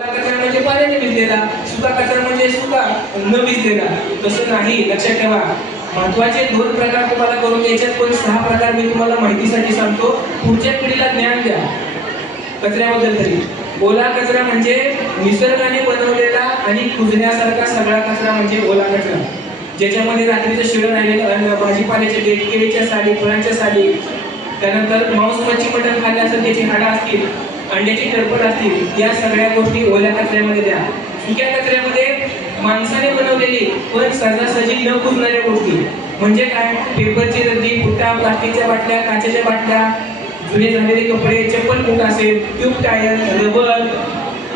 कचरा म्हणजे पाण्याने भिजलेला, सुका कचरा म्हणजे सुका न भिजलेला. तसं नाही, लक्षात ठेवा. महत्वाचे 2 प्रकार तुम्हाला करून द्यायच्यात, पण 6 प्रकार मी तुम्हाला माहितीसाठी सांगतो. पुढच्या पिढीला ज्ञान द्या कचऱ्याबद्दल. तरी ओला कचरा म्हणजे निसर्गाने बनवलेला आणि कुजण्यासारखा सगळा कचरा म्हणजे ओला कचरा, ज्याच्यामध्ये रात्रीचं शिळं राहिलेलं भाजीपाल्याचे देठ, केळीच्या साली, फळांच्या साली, त्यानंतर मांस, मच्छी, मटण खाल्ले असेल त्याची हाडं असतील, अंड्याची टरफट असतील, या सगळ्या गोष्टी ओल्या कचऱ्यामध्ये द्या. सुक्या कचऱ्यामध्ये माणसाने बनवलेली पण सहजासहजी न कुजणाऱ्या गोष्टी म्हणजे काय, पेपरची रद्दी, फुटा, प्लास्टिकच्या बाटल्या, काचेच्या बाटल्या, जुने झालेले कपडे, चप्पल फूट असेल, ट्यूब टायर, रबर,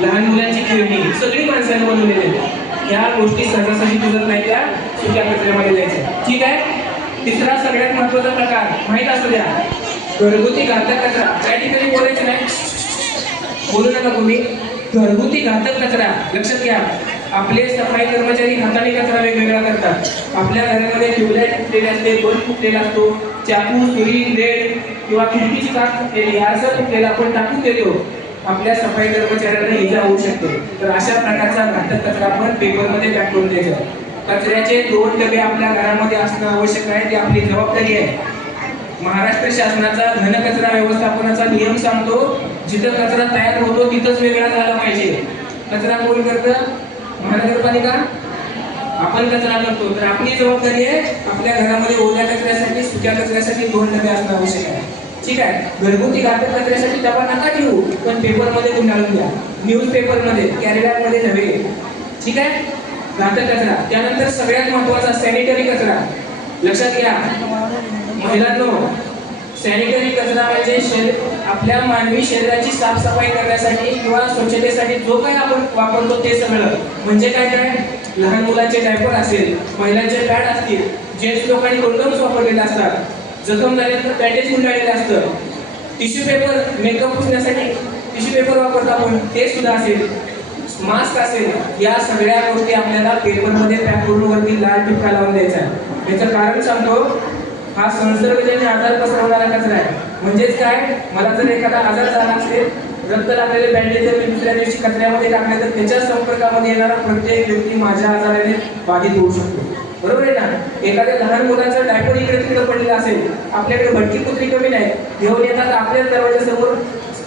लहान मुलांची खेळणी, सगळी माणसाने बनवलेली आहेत. ह्या गोष्टी सहजासहजी कुजत नाही, त्या सुक्या कचऱ्यामध्ये द्यायच्या. ठीक आहे. तिसरा सगळ्यात महत्त्वाचा प्रकार माहीत असू द्या, घरगुती घातक कचरा. त्या ठिकाणी बोलायचं नाही, बोलू नका तुम्ही. घरगुती घातक कचरा लक्षात घ्या. आपले सफाई कर्मचारी हाताने कचरा वेगवेगळा करतात. आपल्या घरामध्ये ट्यूबलाईट फुटलेले असते, बल्ब फुटलेला असतो, चाकू, सुरी, ब्लेड किंवा खिडकीची काच फुटलेली, आरसा फुटलेला आपण टाकून देतो. आपल्या सफाई कर्मचाऱ्यांना इजा होऊ शकते. तर अशा प्रकारचा घातक कचरा आपण पेपरमध्ये पॅक करून द्यायचा. कचऱ्याचे 2 डबे आपल्या घरामध्ये असणं आवश्यक आहे, ती आपली जबाबदारी आहे. महाराष्ट्र शासनाचा घनकचरा व्यवस्थापनाचा नियम सांगतो, जिथं कचरा तयार होतो तिथंच वेगळा झाला पाहिजे. कचरा कोण करतं? महानगरपालिका. आपण कचरा करतो. तर आपली जबाबदारी आहे आपल्या घरामध्ये ओल्या कचऱ्यासाठी, सुक्या कचऱ्यासाठी 2 डबे असणं आवश्यक आहे. ठीक आहे. घरगुती घातक कचऱ्यासाठी डबा नका ठेवू, पण पेपरमध्ये गुंडाळून द्या. न्यूज पेपरमध्ये, कॅरीबॅगमध्ये नव्हे. ठीक आहे. घातक कचरा. त्यानंतर सगळ्यात महत्त्वाचा सॅनिटरी कचरा. लक्षात घ्या महिलांनो, सॅनिटरी कचरा म्हणजे आपल्या मानवी शरीराची साफसफाई करण्यासाठी किंवा स्वच्छतेसाठी जो काही आपण वापरतो ते सगळं. म्हणजे काय काय, लहान मुलांचे डायपर असेल, महिलांचे पॅड असतील, जेंट्स लोकांनी कंडोम्स वापरलेले असतात, जखम झाल्यानंतर बँडेज गुंडाळलेलं असतं, टिश्यू पेपर, मेकअप पुसण्यासाठी टिश्यू पेपर वापरतो आपण, ते सुद्धा असेल, मास्क असेल. या सगळ्या गोष्टी आपल्याला पेपरमध्ये पॅक करून वरती लाल टिपका लावून द्यायचा आहे. याचं कारण सांगतो, हा संसर्गजन्य आजार पसरवणारा कचरा आहे. म्हणजेच काय, मला जर एखादा आजार झाला असेल, रक्त लागलेले बँडेज जर मी दुसऱ्या दिवशी कचऱ्यामध्ये टाकले तर त्याच्या संपर्कामध्ये येणारा प्रत्येक व्यक्ती माझ्या आजाराने बाधित होऊ शकतो. बरोबर आहे ना. एखाद्या लहान मुलाचा डायपर इकडे तिकडे पडलेला असेल, आपल्याकडे भटकी कुत्री कमी नाही, घेऊन येतात आपल्याच दरवाजासमोर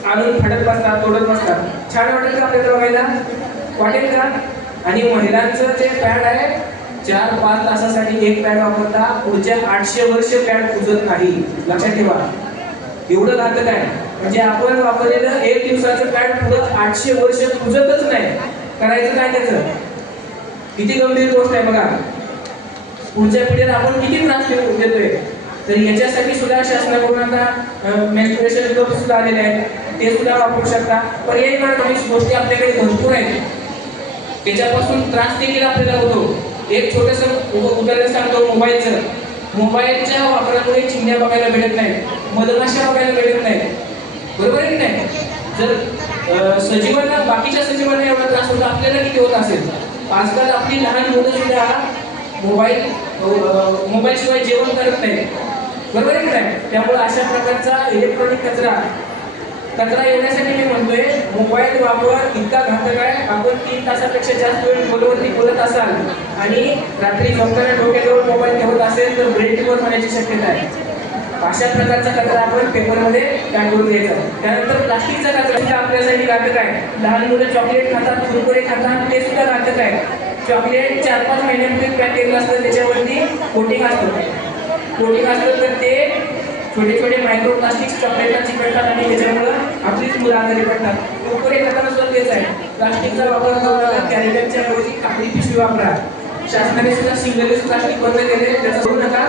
आणून फाडत बसतात, तोडत बसतात. छान वाटेल का आपल्याला बघायला? वाटेल का? आणि महिलांचं जे पॅड आहे, 4-5 तासासाठी एक पॅड वापरता, पुढच्या 800 वर्ष पॅड कुजत नाही. लक्षात ठेवा. एवढं घातक आहे. म्हणजे आपण वापरलेलं 1 दिवसाचं पॅड पुढं 800 वर्ष कुजतच नाही. करायचं काय त्याचं? किती गंभीर गोष्ट आहे बघा. पुढच्या पिढीला आपण किती त्रास देतोय. तर याच्यासाठी सुद्धा शासनाकडून आता मेन्स्ट्रुएशन कप सुद्धा आलेले आहेत, ते सुद्धा वापरू शकता. पर्यायी मार्गाने गोष्टी आपल्याकडे भरपूर आहेत, त्याच्यापासून त्रास देखील आपल्याला होतो. एक छोटंसं उदाहरण सांगतो मोबाईलचं. मोबाईलच्या वापरामुळे चिमण्या बघायला भेटत नाही, मधमाशा बघायला भेटत नाही. बरोबर आहे की नाही? जर सजीवांना, बाकीच्या सजीवांना एवढा त्रास होता, आपल्याला किती होत असेल. आजकाल आपली लहान मुलं सुद्धा मोबाईल शिवाय जेवण करत नाही. बरोबर आहे की नाही? त्यामुळे अशा प्रकारचा इलेक्ट्रॉनिक कचरा येण्यासाठी मी म्हणतोय, मोबाईल वापर इतका घातक आहे. आपण 3 तासापेक्षा जास्त वेळ फोनवरती बोलत असाल आणि रात्री झोपताना डोक्याजवळ मोबाईल ठेवत असेल तर ब्रेन ट्यूमर होण्याची शक्यता आहे. अशा प्रकारचा कचरा आपण पेपरमध्ये पॅक करून द्यायचा. त्यानंतर प्लास्टिकचा कचरा सुद्धा आपल्यासाठी घातक आहे. लहान मुलं चॉकलेट खातात, कुरकुरे खातात, ते सुद्धा घातक आहे. चॉकलेट 4-5 महिन्यांपूर्वी पॅक केलेलं असतं, त्याच्यावरती कोटिंग असतं, तर ते छोटे छोटे मायक्रो प्लास्टिक चॉकलेटला चिकटतात आणि त्याच्यामुळं आपलीच मुलं आजारी पडतात. कुरकुरे खाताना सुद्धा तेच आहे. प्लास्टिकचा वापर करून कॅरीबॅगच्या ऐवजी कापडी पिशवी वापरा. शासनाने सुद्धा सिंगल यूज प्लास्टिक बंद केले, त्याचा करू नका.